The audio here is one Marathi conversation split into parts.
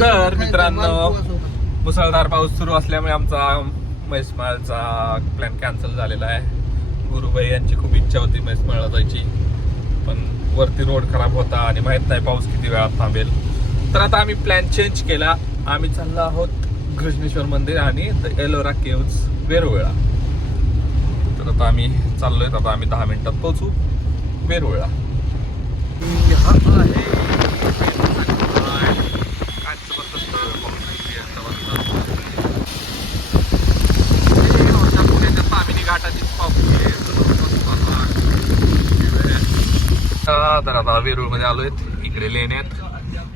तर मित्रांनो मुसळधार पाऊस सुरू असल्यामुळे आमचा म्हैसमाळचा प्लॅन कॅन्सल झालेला आहे. गुरुबाई यांची खूप इच्छा होती म्हैसमाळला जायची. पण वरती रोड खराब होता आणि माहीत नाही पाऊस किती वेळात थांबेल. तर आता आम्ही प्लॅन चेंज केला. आम्ही चाललो आहोत घृष्णेश्वर मंदिर आणि द एलोरा केव्ज वेरुळा तर आता आम्ही चाललोय. आता आम्ही दहा मिनिटात पोहोचू. वेरुळा हा आहे तर आता वेरूळमध्ये आलोय इकडे लेण्यात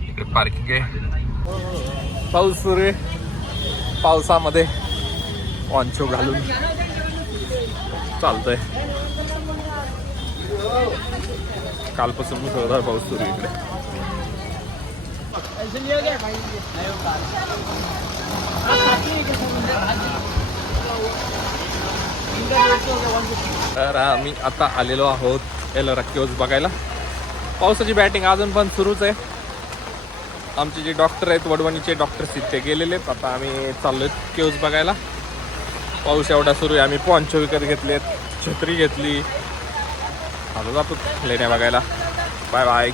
इकडे पार्किंग आहे पाऊस सुरू आहे पावसामध्ये ऑनचो घालून चालतंय कालपासून मुसळधार पाऊस सुरू इकडे तर आम्ही आता आलेलो आहोत एलोरा केव्ज बघायला पावसाची बॅटिंग अजून पण सुरूच आहे. आमचे जे डॉक्टर आहेत वडवणीचे डॉक्टर्स तिथे गेलेले आहेत. आता आम्ही चाललो आहेत केव्ज बघायला. पाऊस एवढा सुरू आहे. आम्ही पॉन्चो विकत घेतलेत छत्री घेतली. आता जातो लेण्या बघायला. Bye bye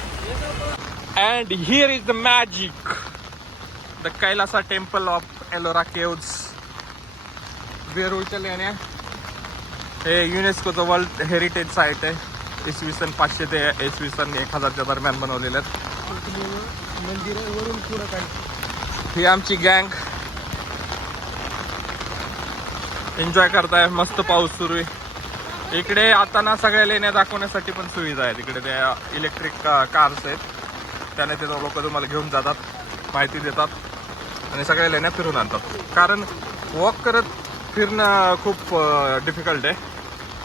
and here is the magic the Kailasa temple of Ellora caves वेरूळच्या लेण्या हे युनेस्कोचं वर्ल्ड हेरिटेज साईट आहे. इसवी सन पाचशे ते इसवी सन एक हजारच्या दरम्यान बनवलेले आहेत. मंदिरावरून पुढं काय ही आमची गँग. एन्जॉय करताय मस्त पाऊस सुरू आहे. इकडे आता ना सगळ्या लेण्या दाखवण्यासाठी पण सुविधा आहेत. इकडे त्या इलेक्ट्रिक कार्स आहेत. त्याने ते लोक तुम्हाला घेऊन जातात माहिती देतात आणि सगळ्या लेण्या फिरून आणतात. कारण वॉक करत फिरणं खूप डिफिकल्ट आहे.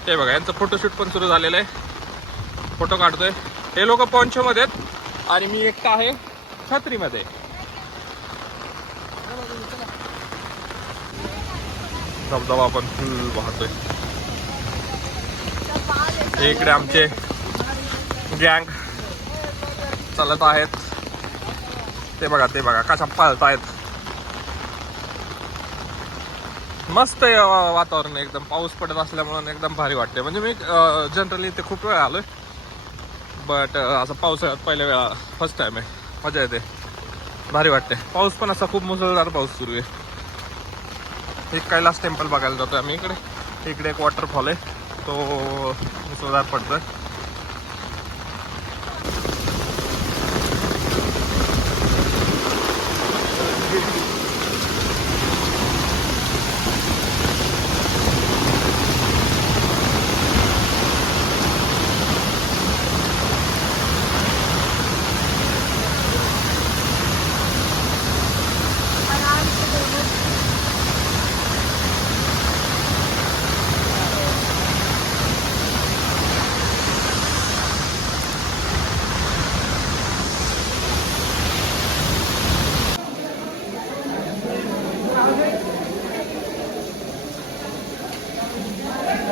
ते बघा यांचं फोटोशूट पण सुरू झालेलं आहे. फोटो काढतोय. हे लोक मध्ये आहेत. आणि मी एकटा आहे छत्रीमध्ये. धबधबा आपण फुल वाहतोय. इकडे आमचे गँग चालत आहेत. ते बघा ते बघा कशा पाळत आहेत. मस्त वातावरण एकदम. पाऊस पडत असल्यामुळे एकदम भारी वाटते म्हणजे मी जनरली इथे खूप वेळ आलोय. बट uh, असं पावसाळ्यात पहिल्या वेळा फर्स्ट टाइम आहे. मजा येते. भारी वाटते. पाऊस पण असा खूप मुसळधार पाऊस सुरू आहे. एक कैलास टेम्पल बघायला जातोय आम्ही इकडे. इकडे एक वॉटरफॉल आहे. तो मुसळधार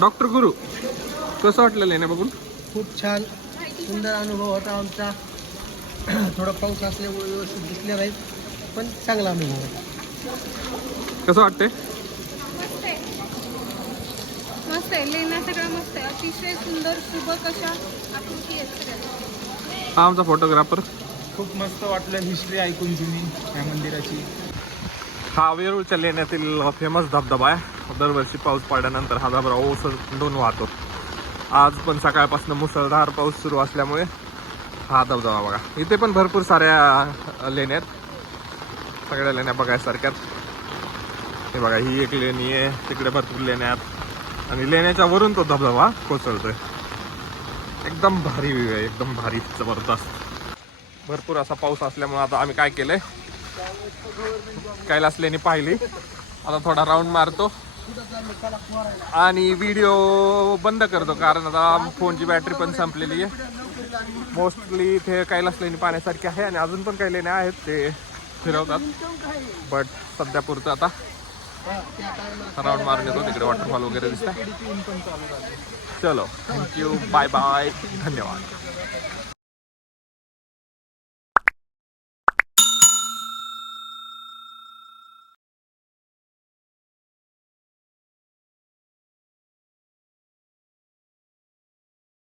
डॉक्टर गुरु कसं वाटलं लेण्या बघून? खूप छान. सुंदर अनुभव होता आमचा. थोडा पाऊस असल्यामुळे व्यवस्थित दिसले नाही पण चांगला अनुभव होता. कसं वाटतंय? मस्त आहे. मस्त आहे. लेण्या सगळं मस्त आहे. अतिशय सुंदर सुबक अशा आकृती आहेत सगळ्या. हा आमचा फोटोग्राफर खूप मस्त वाटलं हिस्ट्री ऐकून जुनी या मंदिराची. हा वेरूळच्या लेण्यातील फेमस धबधबा आहे. दरवर्षी पाऊस पडल्यानंतर हा धबधबा ओसंडून वाहतो. आज पण सकाळपासून मुसळधार पाऊस सुरू असल्यामुळे हा धबधबा बघा. इथे पण भरपूर साऱ्या लेण्या आहेत. सगळ्या लेण्या बघायसारख्यात हे बघा ही एक लेणी आहे. तिकडे भरपूर लेण्या आहेत. आणि लेण्याच्या वरून तो धबधबा कोसळतोय. एकदम भारी व्ह्यू आहे. एकदम भारी जबरदस्त. भरपूर असा पाऊस असल्यामुळे आता आम्ही काय केलंय? कैलासलेनी पाहिली. आता थोडा राऊंड मारतो. आणि व्हिडिओ बंद करतो कारण आता फोनची बॅटरी पण संपलेली आहे. मोस्टली इथे कैलासलेणी पाण्यासारखी आहे आणि अजून पण काही लेण्या आहेत ते फिरवतात. बट सध्या पुरतं आता. राऊंड मार्ग येतो तिकडे वॉटरफॉल वगैरे दिसतात चलो थँक्यू बाय बाय धन्यवाद.